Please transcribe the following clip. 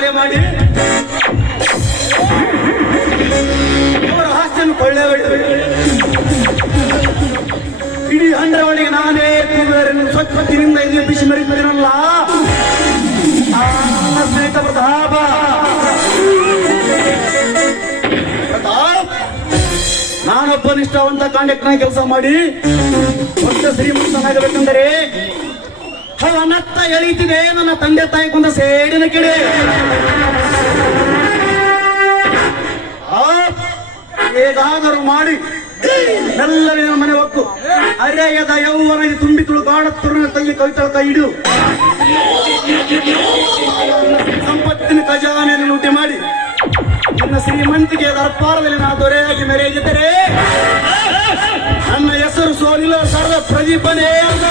ಕೊಲೆ ಮಾಡಿ. ಅವರ ಆಸ್ತಿಯನ್ನು ಕೊಳ್ಳೆ ಇಡೀ ಹಂಡರವಳಿಗೆ ನಾನೇ ಸ್ವಚ್ಛ ತಿರಿಂದ ಇಲ್ಲಿ ಬಿಸಿ ಮರಿತಿರಲ್ಲ ಸ್ನೇಹಿತ ಪ್ರತಾಪ. ಪ್ರತಾಪ್ ಕಾಂಟ್ಯಾಕ್ಟ್ ನಾಗ ಕೆಲಸ ಮಾಡಿ ಶ್ರೀಮಂತನಾಗಬೇಕಂದರೆ ಅವನತ್ತ ಎಳಿತಿದೆ ನನ್ನ ತಂದೆ ತಾಯಿ ಕುಂದ ಸೇಡಿನ ಕಿಡಿ ಹೇಗಾದರೂ ಮಾಡಿ ಎಲ್ಲರಿನ ಮನೆ ಒಕ್ಕು. ಅರೆಯದ ಯೌವನ ತುಂಬಿ ತುಳುಕಾಡುತ್ತಿರುವ ತಂಗಿ ಕವಿತಳ ಕೈ ಇಡು ಸಂಪತ್ತಿನ ಖಜಾನೆಯನ್ನು ಲೂಟಿ ಮಾಡಿ. ನನ್ನ ಶ್ರೀಮಂತಿಗೆ ದರ್ಪಾರದಲ್ಲಿ ನಾ ದೊರೆಯಾಗಿ ಮೆರೆಯಿದ್ದರೆ ನನ್ನ ಹೆಸರು ಸೋಲಿಲ್ಲ ಸರದ ಪ್ರದೀಪನೇ ಅಲ್ಲ.